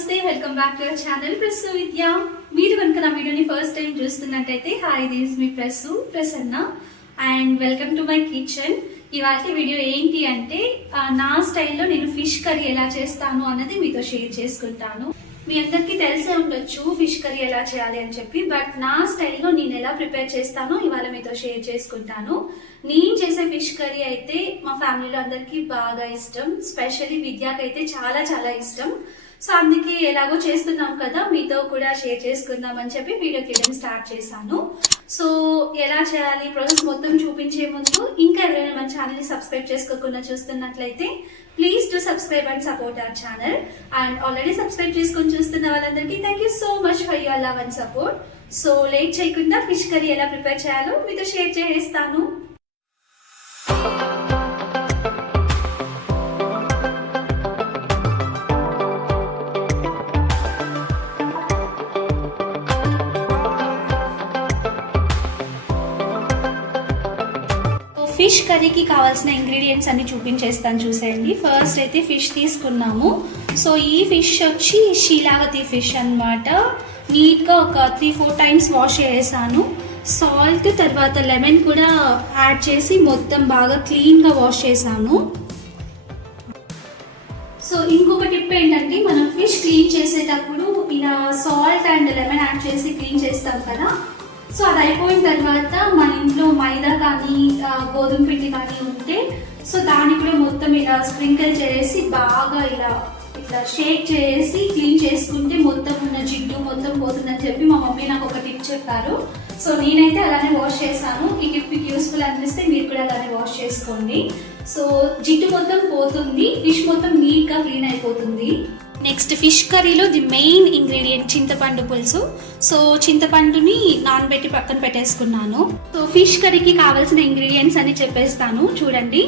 నమస్తే, welcome back to our channel Prasu Vidya. మీరు కనుక నా వీడియోని ఫస్ట్ టైం చూస్తున్నట్టయితే hi, this me Prasanna and welcome to my kitchen. ఇవాళ వీడియో ఏంటి అంటే నా స్టైల్లో నేను ఫిష్ కర్రీ ఎలా చేస్తాను అన్నది మీతో షేర్ చేసుకుంటాను. మీ అందరికీ తెలిసే ఉండొచ్చు ఫిష్ కర్రీ ఎలా చేయాలి అని చెప్పి, బట్ నా స్టైల్లో నేను ఎలా ప్రిపేర్ చేస్తానో ఇవాళ మీతో షేర్ చేసుకుంటాను. నేను చేసే ఫిష్ కర్రీ అయితే మా ఫ్యామిలీలో అందరికీ బాగా ఇష్టం, స్పెషల్లీ విద్యాకి అయితే చాలా చాలా ఇష్టం. సో అందుకే ఎలాగో చేస్తున్నాం కదా, మీతో కూడా షేర్ చేసుకుందాం అని చెప్పి వీడియో తీయడం స్టార్ట్ చేశాను. సో ఎలా చేయాలి ప్రాసెస్ మొత్తం చూపించే ముందు ఇంకా ఎవరైనా మన ఛానల్ని సబ్స్క్రైబ్ చేసుకోకుండా చూస్తున్నట్లయితే please to subscribe and support our channel. And already subscribe చేసుకొని చూస్తున్న వాళ్ళందరికీ thank you so much for your love and support. So late చేయకుండా ఫిష్ కర్రీ ఎలా ప్రిపేర్ చేయాలో మీతో షేర్ చేస్తాను. ఫిష్ కర్రీకి కావాల్సిన ఇంగ్రీడియంట్స్ అన్ని చూపించేస్తాను చూసేయండి. ఫస్ట్ అయితే ఫిష్ తీసుకున్నాము. సో ఈ ఫిష్ వచ్చి శీలావతి ఫిష్ అన్నమాట. నీట్గా ఒక 3-4 టైమ్స్ వాష్ చేసాను. సాల్ట్ తర్వాత లెమన్ కూడా యాడ్ చేసి మొత్తం బాగా క్లీన్గా వాష్ చేసాను. సో ఇంకొక టిప్ ఏంటంటే, మనం ఫిష్ క్లీన్ చేసేటప్పుడు ఇలా సాల్ట్ అండ్ లెమన్ యాడ్ చేసి క్లీన్ చేస్తాం కదా. సో అది అయిపోయిన తర్వాత మన ఇంట్లో మైదా కానీ గోధుమ పిండి కానీ ఉంటే సో దాన్ని కూడా మొత్తం ఇలా స్ప్రింకిల్ చేసి బాగా ఇట్లా షేక్ చేసి క్లీన్ చేసుకుంటే మొత్తం ఉన్న జిడ్డు మొత్తం పోతుందని చెప్పి మా మమ్మీ నాకు ఒక టిప్ చెప్పారు. సో నేనైతే అలానే వాష్ చేశాను. ఈ టిప్ మీకు యూస్ఫుల్ అనిపిస్తే మీరు కూడా అలానే వాష్ చేసుకోండి. సో జిడ్డు మొత్తం పోతుంది, ఫిష్ మొత్తం నీట్గా క్లీన్ అయిపోతుంది. నెక్స్ట్ ఫిష్ కర్రీలో ది మెయిన్ ఇంగ్రీడియంట్ చింతపండు పులుసు. సో చింతపండుని నానబెట్టి పక్కన పెట్టేసుకున్నాను. సో ఫిష్ కర్రీకి కావాల్సిన ఇంగ్రీడియంట్స్ అని చెప్పేస్తాను చూడండి.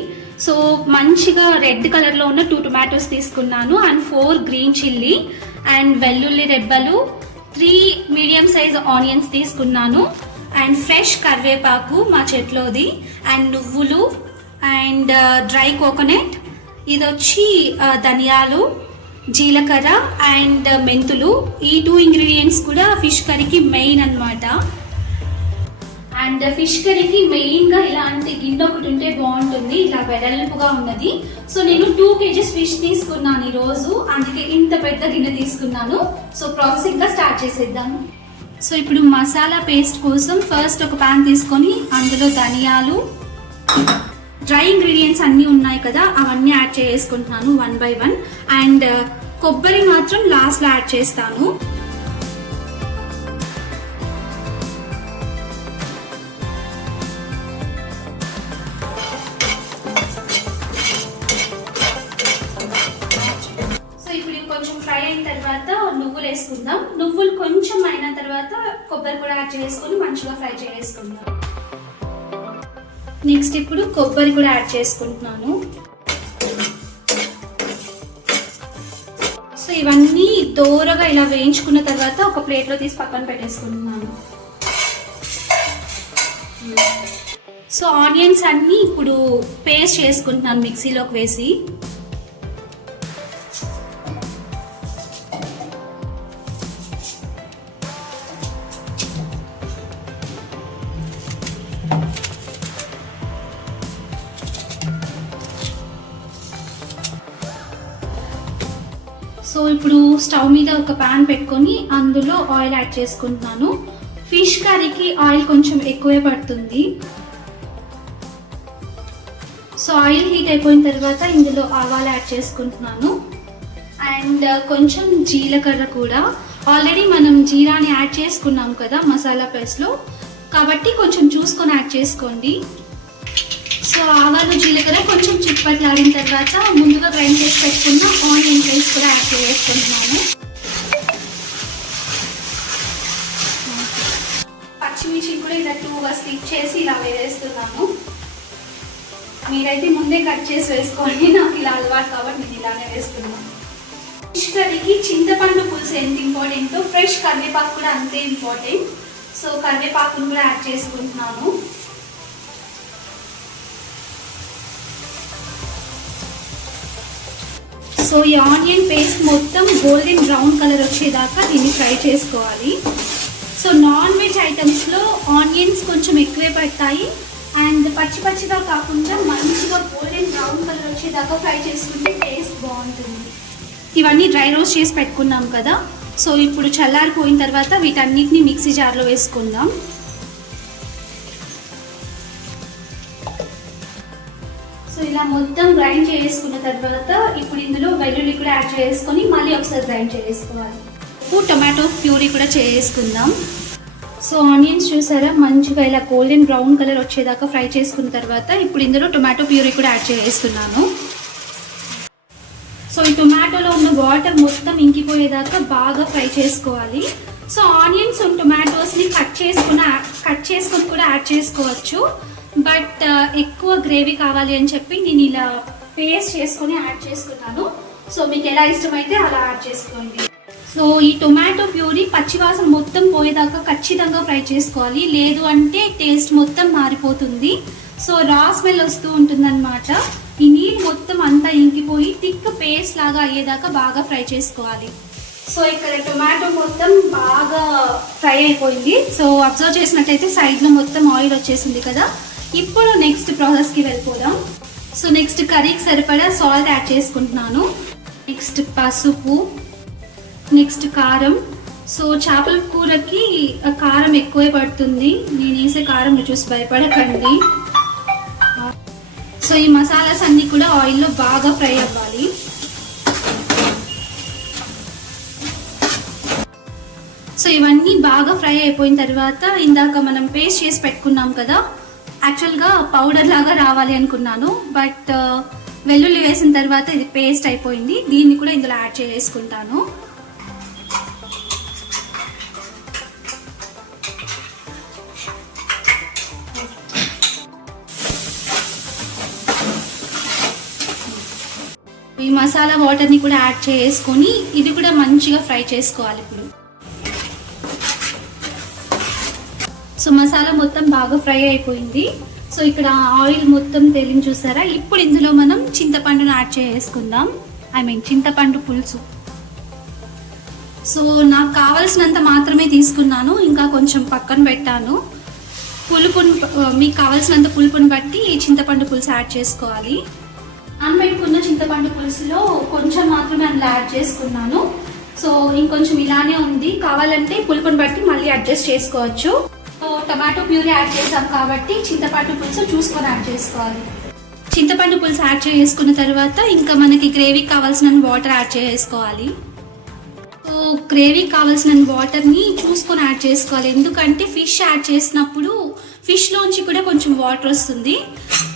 సో మంచిగా రెడ్ కలర్లో ఉన్న 2 టొమాటోస్ తీసుకున్నాను అండ్ 4 గ్రీన్ చిల్లీ అండ్ వెల్లుల్లి రెబ్బలు, 3 మీడియం సైజ్ ఆనియన్స్ తీసుకున్నాను అండ్ ఫ్రెష్ కరివేపాకు మా చెట్లోది అండ్ నువ్వులు అండ్ డ్రై కోకోనట్, ఇది వచ్చి ధనియాలు, జీలకర్ర అండ్ మెంతులు. ఈ 2 ఇంగ్రీడియంట్స్ కూడా ఫిష్ కర్రీకి మెయిన్ అన్నమాట. అండ్ ఫిష్ కర్రీకి మెయిన్గా ఇలాంటి గిన్నె ఒకటి ఉంటే బాగుంటుంది, ఇలా వెడల్పుగా ఉన్నది. సో నేను 2 kgs ఫిష్ తీసుకున్నాను ఈరోజు, అందుకే ఇంత పెద్ద గిన్నె తీసుకున్నాను. సో ప్రాసెస్ ఇంకా స్టార్ట్ చేసేద్దాం. సో ఇప్పుడు మసాలా పేస్ట్ కోసం ఫస్ట్ ఒక ప్యాన్ తీసుకొని అందులో ధనియాలు, డ్రై ఇంగ్రీడియంట్స్ అన్నీ ఉన్నాయి కదా అవన్నీ యాడ్ చేసుకుంటున్నాను 1 by 1. అండ్ కొబ్బరి మాత్రం లాస్ట్లో యాడ్ చేస్తాను. సో ఇప్పుడు కొంచెం ఫ్రై అయిన తర్వాత నువ్వులు వేసుకుందాం. నువ్వులు కొంచెం అయిన తర్వాత కొబ్బరి కూడా యాడ్ చేసుకొని మంచిగా ఫ్రై చేసుకుందాం. నెక్స్ట్ ఇప్పుడు కొబ్బరి కూడా యాడ్ చేసుకుంటున్నాను. సో ఇవన్నీ దోరగా ఇలా వేయించుకున్న తర్వాత ఒక ప్లేట్లో తీసి పక్కన పెట్టేసుకుంటున్నాను. సో ఆనియన్స్ అన్నీ ఇప్పుడు పేస్ట్ చేసుకుంటున్నాను మిక్సీలోకి వేసి. సో ఇప్పుడు స్టవ్ మీద ఒక ప్యాన్ పెట్టుకొని అందులో ఆయిల్ యాడ్ చేసుకుంటున్నాను. ఫిష్ కర్రీకి ఆయిల్ కొంచెం ఎక్కువే పడుతుంది. సో ఆయిల్ హీట్ అయిపోయిన తర్వాత ఇందులో ఆవాలు యాడ్ చేసుకుంటున్నాను అండ్ కొంచెం జీలకర్ర కూడా. ఆల్రెడీ మనం జీరాని యాడ్ చేసుకున్నాం కదా మసాలా పేస్ట్లో, కాబట్టి కొంచెం చూసుకొని యాడ్ చేసుకోండి. సో ఆవాలు జీలకర్ర కొంచెం చిట్పట్లాడిన తర్వాత ముందుగా గ్రైండ్ చేసి పెట్టుకున్న ఆనియన్ పేస్ట్ కూడా యాడ్ చేసుకుంటున్నాను. పచ్చిమిర్చి కూడా ఇలా 2గా స్లిప్ చేసి ఇలా వేస్తున్నాను. మీరైతే ముందే కట్ చేసి వేసుకోండి, నాకు ఇలా అలవాటు కాబట్టి నేను ఇలానే వేస్తున్నాను. ఫిష్ కర్రీకి చింతపండు పులుసు ఎంత ఇంపార్టెంటో ఫ్రెష్ కరివేపాకు కూడా అంతే ఇంపార్టెంట్. సో కరివేపాకును కూడా యాడ్ చేసుకుంటున్నాను. సో ఈ ఆనియన్ పేస్ట్ మొత్తం గోల్డెన్ బ్రౌన్ కలర్ వచ్చేదాకా దీన్ని ఫ్రై చేసుకోవాలి. సో నాన్ వెజ్ ఐటమ్స్లో ఆనియన్స్ కొంచెం ఎక్కువే పడతాయి అండ్ పచ్చి పచ్చిగా కాకుండా మంచిగా గోల్డెన్ బ్రౌన్ కలర్ వచ్చేదాకా ఫ్రై చేసుకుంటే టేస్ట్ బాగుంటుంది. ఇవన్నీ డ్రై రోస్ట్ చేసి పెట్టుకున్నాం కదా, సో ఇప్పుడు చల్లారిపోయిన తర్వాత వీటన్నిటిని మిక్సీ జార్లో వేసుకుందాం. సో ఇలా మొత్తం గ్రైండ్ చేసుకున్న తర్వాత ఇప్పుడు ఇందులో వెల్లుల్లి కూడా యాడ్ చేసుకొని మళ్ళీ ఒకసారి గ్రైండ్ చేసుకోవాలి. టొమాటో ప్యూరీ కూడా చేసుకుందాం. సో ఆనియన్స్ చూసారా మంచిగా ఇలా గోల్డెన్ బ్రౌన్ కలర్ వచ్చేదాకా ఫ్రై చేసుకున్న తర్వాత ఇప్పుడు ఇందులో టొమాటో ప్యూరీ కూడా యాడ్ చేస్తున్నాను. సో ఈ టొమాటోలో ఉన్న వాటర్ మొత్తం ఇంకిపోయేదాకా బాగా ఫ్రై చేసుకోవాలి. సో ఆనియన్స్ అండ్ టొమాటోస్ని కట్ చేసుకొని కూడా యాడ్ చేసుకోవచ్చు, బట్ ఎక్కువ గ్రేవీ కావాలి అని చెప్పి నేను ఇలా పేస్ట్ చేసుకొని యాడ్ చేసుకున్నాను. సో మీకు ఎలా ఇష్టమైతే అలా యాడ్ చేసుకోండి. సో ఈ టొమాటో ప్యూరీ పచ్చివాసన మొత్తం పోయేదాకా ఖచ్చితంగా ఫ్రై చేసుకోవాలి, లేదు అంటే టేస్ట్ మొత్తం మారిపోతుంది. సో రా స్మెల్ వస్తూ ఉంటుందన్నమాట. ఈ నీళ్ళు మొత్తం అంతా ఇంకిపోయి థిక్ పేస్ట్ లాగా అయ్యేదాకా బాగా ఫ్రై చేసుకోవాలి. సో ఇక్కడ టొమాటో మొత్తం బాగా ఫ్రై అయిపోయింది. సో అబ్జర్వ్ చేసినట్టయితే సైడ్లో మొత్తం ఆయిల్ వచ్చేసింది కదా. ఇప్పుడు నెక్స్ట్ ప్రాసెస్కి వెళ్ళిపోదాం. సో నెక్స్ట్ కర్రీకి సరిపడా సాల్ట్ యాడ్ చేసుకుంటున్నాను. నెక్స్ట్ పసుపు, నెక్స్ట్ కారం. సో చేపల కూరకి కారం ఎక్కువే పడుతుంది, నేను వేసే కారం చూసి భయపడకండి. సో ఈ మసాలాస్ అన్నీ కూడా ఆయిల్లో బాగా ఫ్రై అవ్వాలి. సో ఇవన్నీ బాగా ఫ్రై అయిపోయిన తర్వాత ఇందాక మనం పేస్ట్ చేసి పెట్టుకున్నాం కదా, యాక్చువల్గా పౌడర్ లాగా రావాలి అనుకున్నాను, బట్ వెల్లుల్లి వేసిన తర్వాత ఇది పేస్ట్ అయిపోయింది. దీన్ని కూడా ఇందులో యాడ్ చేసుకుంటాను. ఈ మసాలా వాటర్ని కూడా యాడ్ చేసుకొని ఇది కూడా మంచిగా ఫ్రై చేసుకోవాలి ఇప్పుడు. సో మసాలా మొత్తం బాగా ఫ్రై అయిపోయింది. సో ఇక్కడ ఆయిల్ మొత్తం తేలింది చూసారా. ఇప్పుడు ఇందులో మనం చింతపండును యాడ్ చేసుకుందాం, చింతపండు పులుసు. సో నాకు కావాల్సినంత మాత్రమే తీసుకున్నాను, ఇంకా కొంచెం పక్కన పెట్టాను. పులుపును మీకు కావాల్సినంత పులుపుని బట్టి చింతపండు పులుసు యాడ్ చేసుకోవాలి. నానబెట్టుకున్న చింతపండు పులుసులో కొంచెం మాత్రమే అందులో యాడ్ చేసుకున్నాను. సో ఇంకొంచెం ఇలానే ఉంది, కావాలంటే పులుపుని బట్టి మళ్ళీ అడ్జస్ట్ చేసుకోవచ్చు. సో టమాటో ప్యూరీ యాడ్ చేసాం కాబట్టి చింతపండు పులుసు చూసుకొని యాడ్ చేసుకోవాలి. చింతపండు పులుసు యాడ్ చేసుకున్న తర్వాత ఇంకా మనకి గ్రేవీకి కావాల్సిన వాటర్ యాడ్ చేసుకోవాలి. సో గ్రేవీకి కావాల్సిన వాటర్ని చూసుకొని యాడ్ చేసుకోవాలి, ఎందుకంటే ఫిష్ యాడ్ చేసినప్పుడు ఫిష్లోంచి కూడా కొంచెం వాటర్ వస్తుంది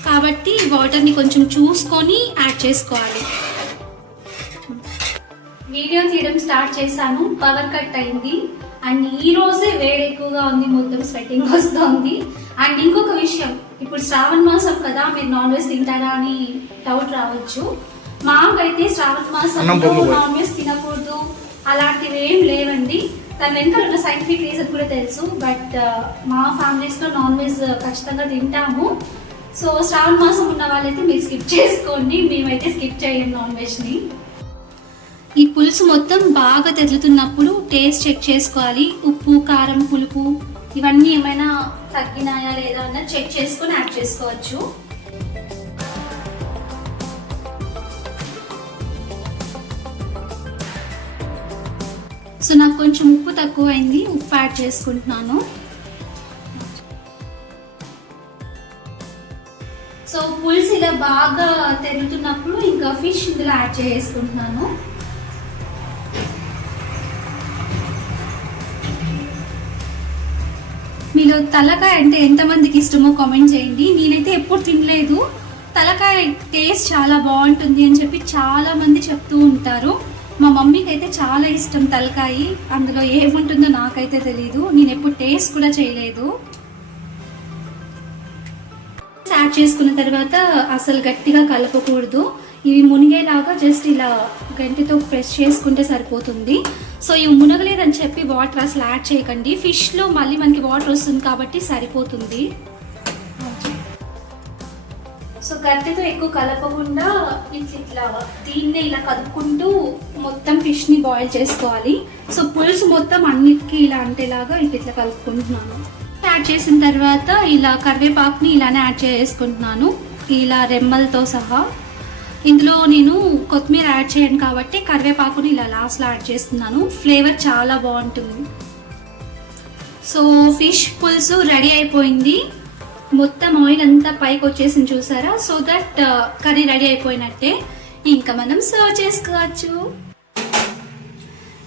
కాబట్టి వాటర్ని కొంచెం చూసుకొని యాడ్ చేసుకోవాలి. వీడియో తీయడం స్టార్ట్ చేశాను, పవర్ కట్ అయింది అండ్ ఈ రోజే వేడి ఎక్కువగా ఉంది, మొత్తం స్వెట్టింగ్ వస్తుంది. అండ్ ఇంకొక విషయం, ఇప్పుడు శ్రావణ మాసం కదా, మీరు నాన్ వెజ్ తింటారా అని డౌట్ రావచ్చు. మాకైతే శ్రావణ మాసంలో నాన్ వెజ్ తినకూడదు అలాంటివి ఏం లేవండి. దాని వెనకాల ఉన్న సైంటిఫిక్ రీజన్ కూడా తెలుసు, బట్ మా ఫ్యామిలీస్లో నాన్ వెజ్ ఖచ్చితంగా తింటాము. సో శ్రావణ మాసం ఉన్న వాళ్ళైతే మీరు స్కిప్ చేసుకోండి, మేమైతే స్కిప్ చేయం నాన్ వెజ్ని. ఈ పులుసు మొత్తం బాగా తెరులుతున్నప్పుడు టేస్ట్ చెక్ చేసుకోవాలి, ఉప్పు కారం పులుపు ఇవన్నీ ఏమైనా తగ్గినాయా లేదా అన్నది చెక్ చేసుకొని యాడ్ చేసుకోవచ్చు. సో నాకు కొంచెం ఉప్పు తక్కువైంది, ఉప్పు యాడ్ చేసుకుంటున్నాను. సో పులుసు ఇలా బాగా తెరులుతున్నప్పుడు ఇంకా ఫిష్ ఇందులో యాడ్ చేసుకుంటున్నాను. మీలో తలకాయ అంటే ఎంతమందికి ఇష్టమో కామెంట్ చేయండి. నేనైతే ఎప్పుడు తినలేదు, తలకాయ టేస్ట్ చాలా బాగుంటుంది అని చెప్పి చాలా మంది చెప్తూ ఉంటారు. మా మమ్మీకి అయితే చాలా ఇష్టం తలకాయ, అందులో ఏముంటుందో నాకైతే తెలీదు, నేను ఎప్పుడు టేస్ట్ కూడా చేయలేదు. యాడ్ చేసుకున్న తర్వాత అసలు గట్టిగా కలపకూడదు, ఇవి మునిగేలాగా జస్ట్ ఇలా గంటితో ప్రెస్ చేసుకుంటే సరిపోతుంది. సో ఇవి మునగలేదని చెప్పి వాటర్ అసలు యాడ్ చేయకండి, ఫిష్లో మళ్ళీ మనకి వాటర్ వస్తుంది కాబట్టి సరిపోతుంది. సో గరిటెతో ఎక్కువ కలపకుండా ఇట్లా దీన్ని ఇలా కలుపుకుంటూ మొత్తం ఫిష్ని బాయిల్ చేసుకోవాలి. సో పులుసు మొత్తం అన్నిటికీ ఇలా అంటేలాగా ఇట్లా కలుపుకుంటున్నాను. యాడ్ చేసిన తర్వాత ఇలా కరివేపాకుని ఇలానే యాడ్ చేసుకుంటున్నాను, ఇలా రెమ్మలతో సహా. ఇందులో నేను కొత్తిమీర యాడ్ చేయను కాబట్టి కరివేపాకుని ఇలా లాస్ట్లో యాడ్ చేస్తున్నాను. ఫ్లేవర్ చాలా బాగుంటుంది. సో ఫిష్ పులుసు రెడీ అయిపోయింది. మొత్తం ఆయిల్ అంతా పైకి వచ్చేసింది చూసారా. సో దట్ కర్రీ రెడీ అయిపోయినట్టే. ఇంకా మనం సర్వ్ చేసుకోవచ్చు.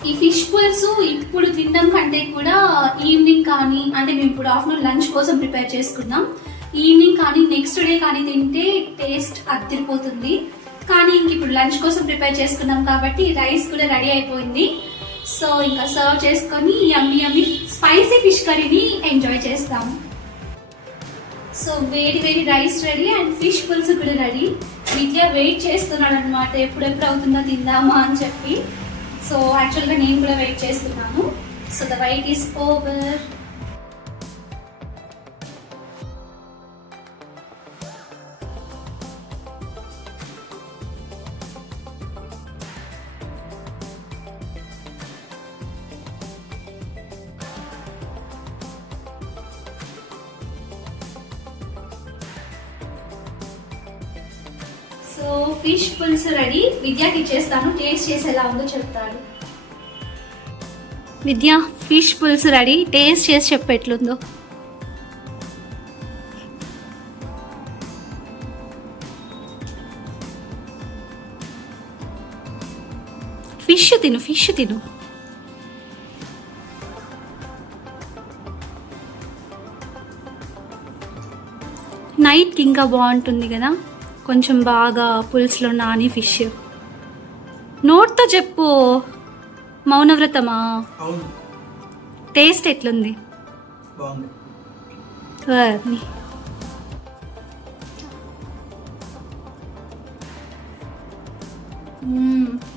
ఈ ఫిష్ పులుసు ఇప్పుడు తినడం కంటే కూడా ఈవినింగ్ కానీ, అంటే మేము ఇప్పుడు ఆఫ్టర్నూన్ లంచ్ కోసం ప్రిపేర్ చేసుకున్నాం, ఈవినింగ్ కానీ నెక్స్ట్ డే కానీ తింటే టేస్ట్ అదిరిపోతుంది. కానీ ఇంక ఇప్పుడు లంచ్ కోసం ప్రిపేర్ చేసుకున్నాం కాబట్టి రైస్ కూడా రెడీ అయిపోయింది. సో ఇంకా సర్వ్ చేసుకొని యమ్మీ యమ్మీ స్పైసీ ఫిష్ కర్రీని ఎంజాయ్ చేస్తాము. సో వేడి వేడి రైస్ రెడీ అండ్ ఫిష్ పులుసు కూడా రెడీ. విద్య వెయిట్ చేస్తున్నాడు అనమాట, ఎప్పుడెప్పుడు అవుతుందో తిందామా అని చెప్పి. సో యాక్చువల్గా నేను కూడా వెయిట్ చేస్తున్నాను. So the wait is over. So fish పులుసు రెడీ. విద్యాకి ఇచ్చేస్తాను, టేస్ట్ చేసి ఎలా ఉందో చెప్తాడు. విద్య, ఫిష్ పులుసు రెడీ, టేస్ట్ చేసి చెప్పు ఎట్లుందో. ఫిష్ తిను, ఫిష్ తిను. నైట్కి ఇంకా బాగుంటుంది కదా, కొంచెం బాగా పులుసులో నాని ఫిష్. నోట్తో చెప్పు, మౌనవ్రతమా? టేస్ట్ ఎట్లుంది?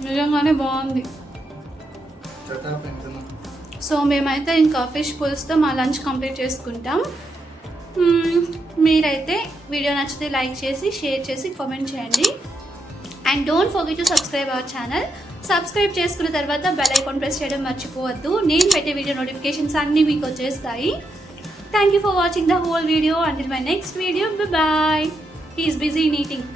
నిజంగానే బాగుంది. సో మేమైతే ఇంకా ఫిష్ పులుసుతో మా లంచ్ కంప్లీట్ చేసుకుంటాం. మీరైతే వీడియో నచ్చితే లైక్ చేసి, షేర్ చేసి, కామెంట్ చేయండి. And don't forget to subscribe our channel. Subscribe చేసుకున్న తర్వాత బెల్ ఐకాన్ ప్రెస్ చేయడం మర్చిపోవద్దు. నేను పెట్టే వీడియో నోటిఫికేషన్స్ అన్నీ మీకు వచ్చేస్తాయి. Thank you for watching the whole video. Until my next video, bye. He is busy in eating.